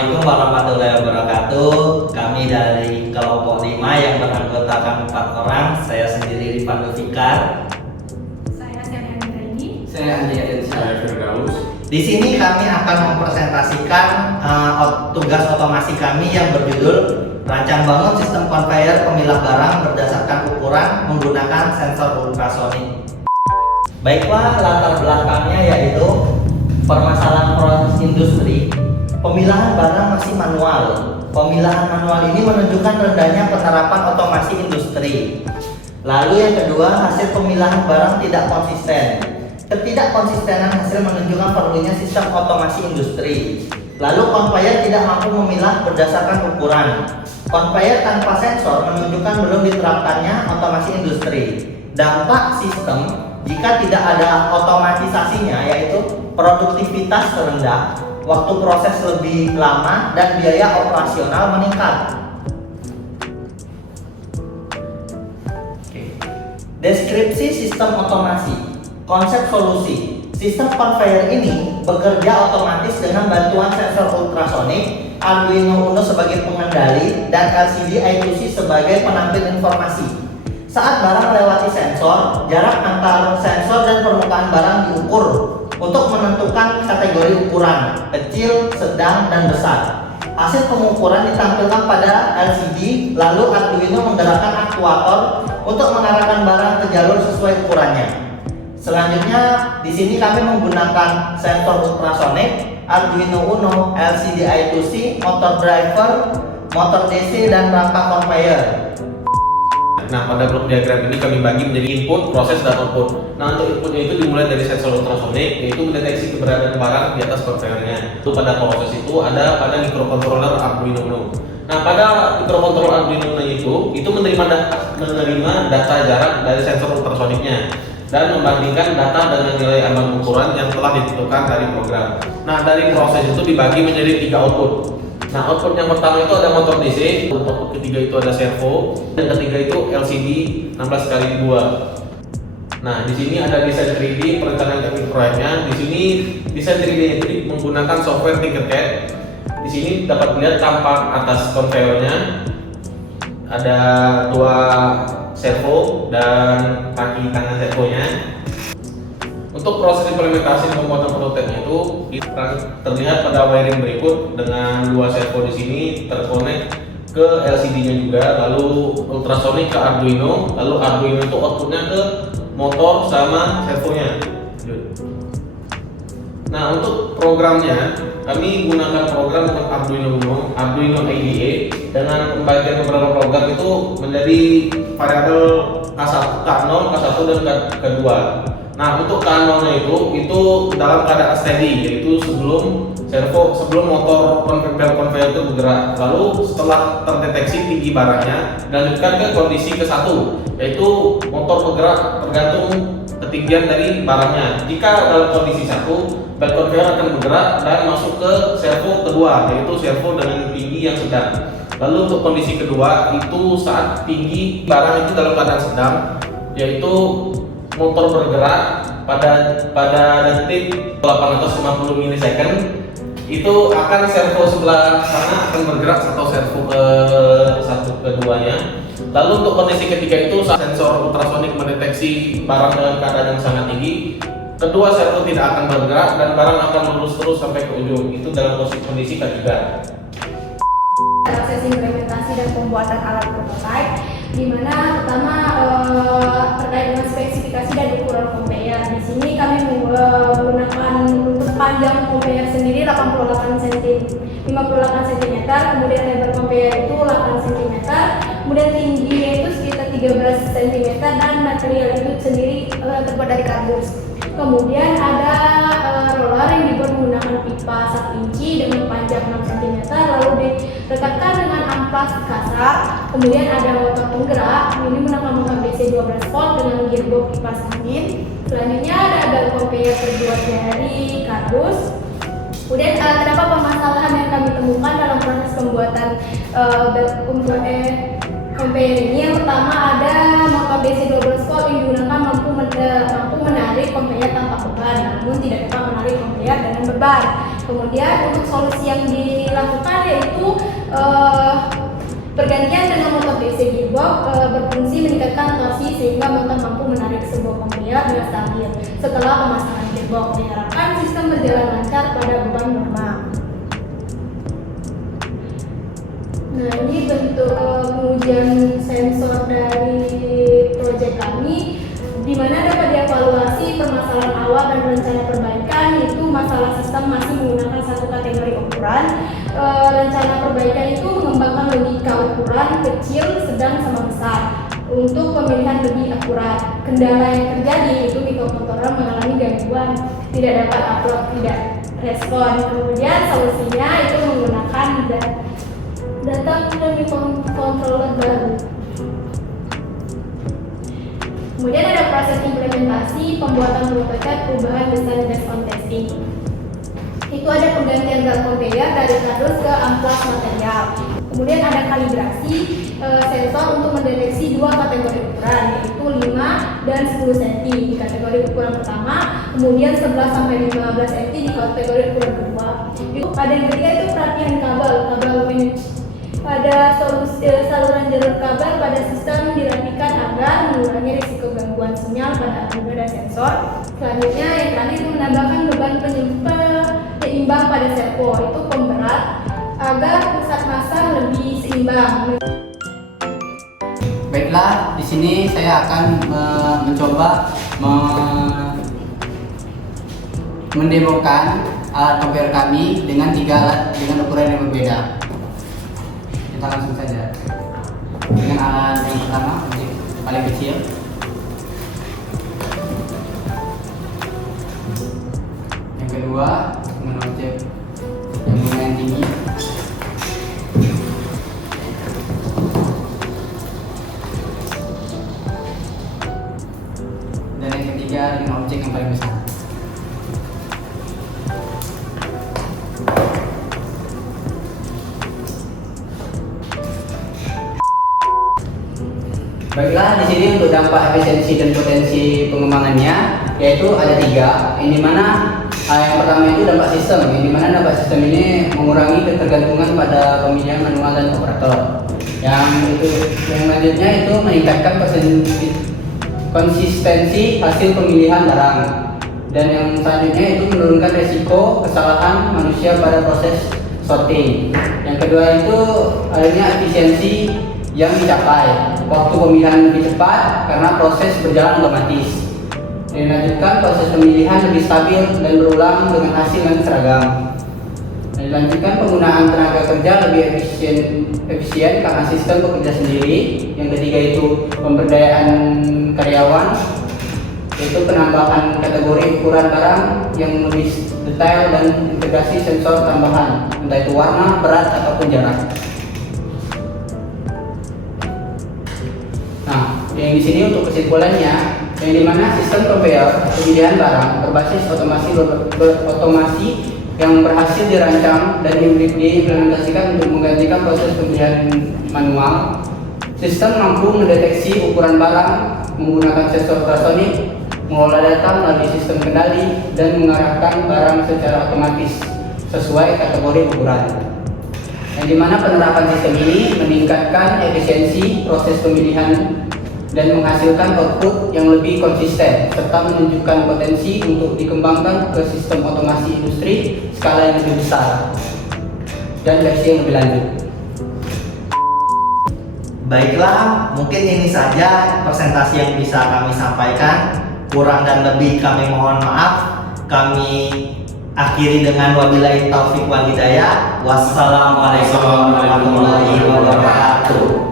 Assalamualaikum warahmatullahi wabarakatuh. Kami dari kelompok 5 yang beranggotakan 4 orang. Saya sendiri Rifan Fikar. Saya Sena Andraini. Saya Andi Adensa. Saya Firdaus. Di sini kami akan mempresentasikan tugas otomasi kami yang berjudul Rancang bangun sistem konveyor pemilah barang berdasarkan ukuran menggunakan sensor ultrasonik. Baiklah, latar belakangnya yaitu permasalahan proses industri. Pemilahan barang masih manual. Pemilahan manual ini menunjukkan rendahnya penerapan otomasi industri. Lalu yang kedua, hasil pemilahan barang tidak konsisten. Ketidakkonsistenan hasil menunjukkan perlunya sistem otomasi industri. Lalu konveyor tidak mampu memilah berdasarkan ukuran. Konveyor tanpa sensor menunjukkan belum diterapkannya otomasi industri. Dampak sistem jika tidak ada otomatisasinya yaitu produktivitas rendah, waktu proses lebih lama, dan biaya operasional meningkat. Deskripsi sistem otomasi. Konsep solusi. Sistem konveyor ini bekerja otomatis dengan bantuan sensor ultrasonik, Arduino Uno sebagai pengendali, dan LCD I2C sebagai penampil informasi. Saat barang melewati sensor, jarak antar sensor dan permukaan barang diukur untuk menentukan kategori ukuran kecil, sedang, dan besar. Hasil pengukuran ditampilkan pada LCD, lalu Arduino menggerakkan aktuator untuk mengarahkan barang ke jalur sesuai ukurannya. Selanjutnya, di sini kami menggunakan sensor ultrasonik, Arduino Uno, LCD I2C, motor driver, motor DC, dan rangka konveyor. Nah, pada blok diagram ini kami bagi menjadi input, proses, dan output. Nah, untuk inputnya itu dimulai dari sensor ultrasonik, yaitu mendeteksi keberadaan barang di atas konveyornya. Itu pada proses itu ada pada microcontroller Arduino Uno. Nah, pada microcontroller Arduino Uno itu menerima data jarak dari sensor ultrasoniknya dan membandingkan data dengan nilai ambang ukuran yang telah ditentukan dari program. Nah, dari proses itu dibagi menjadi 3 output. Nah, output yang pertama itu ada motor DC, output ketiga itu ada servo, dan ketiga itu LCD 16x2. Nah, di sini ada desain 3D, perencanaan teknik proyeknya. Di sini desain 3D itu menggunakan software Tinkercad. Di sini dapat dilihat tampak atas konveyornya ada 2 servo dan kaki kanan servonya. Untuk proses implementasi pembuatan prototipenya itu terlihat pada wiring berikut dengan 2 servo di sini terkonek ke LCD-nya juga, lalu ultrasonik ke Arduino, lalu Arduino itu outputnya ke motor sama servonya. Nah, untuk programnya kami gunakan program untuk Arduino Uno, Arduino IDE dengan pembagian beberapa program itu menjadi variabel K1, K0, K1 dan K2. Nah, untuk K0-nya itu dalam keadaan steady, yaitu sebelum motor konveyor itu bergerak. Lalu setelah terdeteksi tinggi barangnya, dilanjutkan ke kondisi ke-1, yaitu motor bergerak tergantung ketinggian dari barangnya. Jika dalam kondisi 1, back konveyor akan bergerak dan masuk ke servo kedua, yaitu servo dengan tinggi yang sedang. Lalu untuk kondisi kedua itu saat tinggi barang itu dalam keadaan sedang, yaitu motor bergerak pada detik 850 milisecond, itu akan servo sebelah sana akan bergerak atau servo keduanya. Lalu untuk kondisi ketiga itu saat sensor ultrasonik mendeteksi barang dengan keadaan yang sangat tinggi, kedua servo tidak akan bergerak dan barang akan lurus terus sampai ke ujung. Itu dalam kondisi ketiga. Proses implementasi dan pembuatan alat prototipe, di mana pertama terkait dengan spesifikasi dan ukuran konveyor. Di sini kami menggunakan untuk panjang konveyor sendiri 58 cm, kemudian lebar konveyor itu 8 cm, kemudian tingginya itu sekitar 13 cm, dan material itu sendiri terbuat dari kardus. Kemudian ada roller yang dibuat menggunakan pipa 1 inci dengan panjang 6 cm, lalu direkatkan dengan amplas kasar. Kemudian ada motor penggerak, ini menggunakan motor DC 12 volt dengan gearbox kipas angin. Selanjutnya ada bel konveyor terbuat dari kardus. Kemudian kenapa permasalahan yang kami temukan dalam proses pembuatan bel konveyor ini? Yang pertama ada motor DC 12 volt yang digunakan mampu menarik konveyor tanpa beban, namun tidak dapat menarik konveyor dengan beban. Kemudian untuk solusi yang dilakukan yaitu pergantian dengan motor DC gearbox berfungsi meningkatkan torsi sehingga motor mampu menarik sebuah konveyor dengan stabil. Setelah pemasangan gearbox diharapkan sistem berjalan lancar pada beban normal. Nah, ini bentuk pengujian sensor dari proyek kami, di mana dapat dievaluasi permasalahan awal dan rencana perbaikan, yaitu masalah sistem masih menggunakan satu kategori ukuran. Rencana perbaikan itu mengembangkan logika ukuran kecil, sedang, sama besar untuk pemilihan lebih akurat. Kendala yang terjadi itu mikrokontroler mengalami gangguan, tidak dapat upload, tidak respon. Kemudian solusinya itu menggunakan data dari controller baru. Kemudian ada proses implementasi pembuatan prototipe perubahan desain based on testing. Itu ada penggantian zat konveyor dari kardus ke amplas material. Kemudian ada kalibrasi sensor untuk mendeteksi dua kategori ukuran, yaitu 5 dan 10 cm di kategori ukuran pertama, kemudian 11 sampai 15 cm di kategori ukuran kedua. Pada yang ketiga itu perhatian kabel manage. Pada saluran jalur kabel pada sistem dirapikan agar mengurangi risiko gangguan sinyal pada anuger dan sensor. Selanjutnya yang terakhir menambahkan beban penyeimbang pada servo, itu pemberat agar pusat massa lebih seimbang. Baiklah, di sini saya akan mencoba mendemokan alat konveyor kami dengan 3 alat dengan ukuran yang berbeda. Kita langsung saja dengan alat yang pertama, objek paling kecil. Yang kedua dengan objek yang lumayan tinggi. Dan yang ketiga dengan objek yang paling besar. Baiklah, di sini untuk dampak efisiensi dan potensi pengembangannya yaitu ada 3. Yang dimana yang pertama itu dampak sistem, yang dimana dampak sistem ini mengurangi ketergantungan pada pemilihan manual dan operator. Yang selanjutnya itu meningkatkan konsistensi hasil pemilihan barang. Dan yang selanjutnya itu menurunkan resiko kesalahan manusia pada proses sorting. Yang kedua itu adanya efisiensi yang dicapai, waktu pemilihan lebih cepat karena proses berjalan otomatis. Dilanjutkan proses pemilihan lebih stabil dan berulang dengan hasil yang seragam. Dilanjutkan penggunaan tenaga kerja lebih efisien karena sistem bekerja sendiri. Yang ketiga itu pemberdayaan karyawan, yaitu penambahan kategori ukuran barang yang lebih detail dan integrasi sensor tambahan, entah itu warna, berat ataupun jarak. Nah, yang di sini untuk kesimpulannya, yang dimana sistem konveyor pemilihan barang berbasis otomasi yang berhasil dirancang dan diimplementasikan untuk menggantikan proses pemilihan manual. Sistem mampu mendeteksi ukuran barang menggunakan sensor ultrasonik, mengolah data melalui sistem kendali, dan mengarahkan barang secara otomatis sesuai kategori ukuran. Yang dimana penerapan sistem ini meningkatkan efisiensi proses pemilihan dan menghasilkan output yang lebih konsisten serta menunjukkan potensi untuk dikembangkan ke sistem otomasi industri skala yang lebih besar dan versi yang lebih lanjut. Baiklah, mungkin ini saja presentasi yang bisa kami sampaikan. Kurang dan lebih kami mohon maaf. Kami akhiri dengan wabillahi taufik wal hidayah. Wassalamualaikum warahmatullahi wabarakatuh.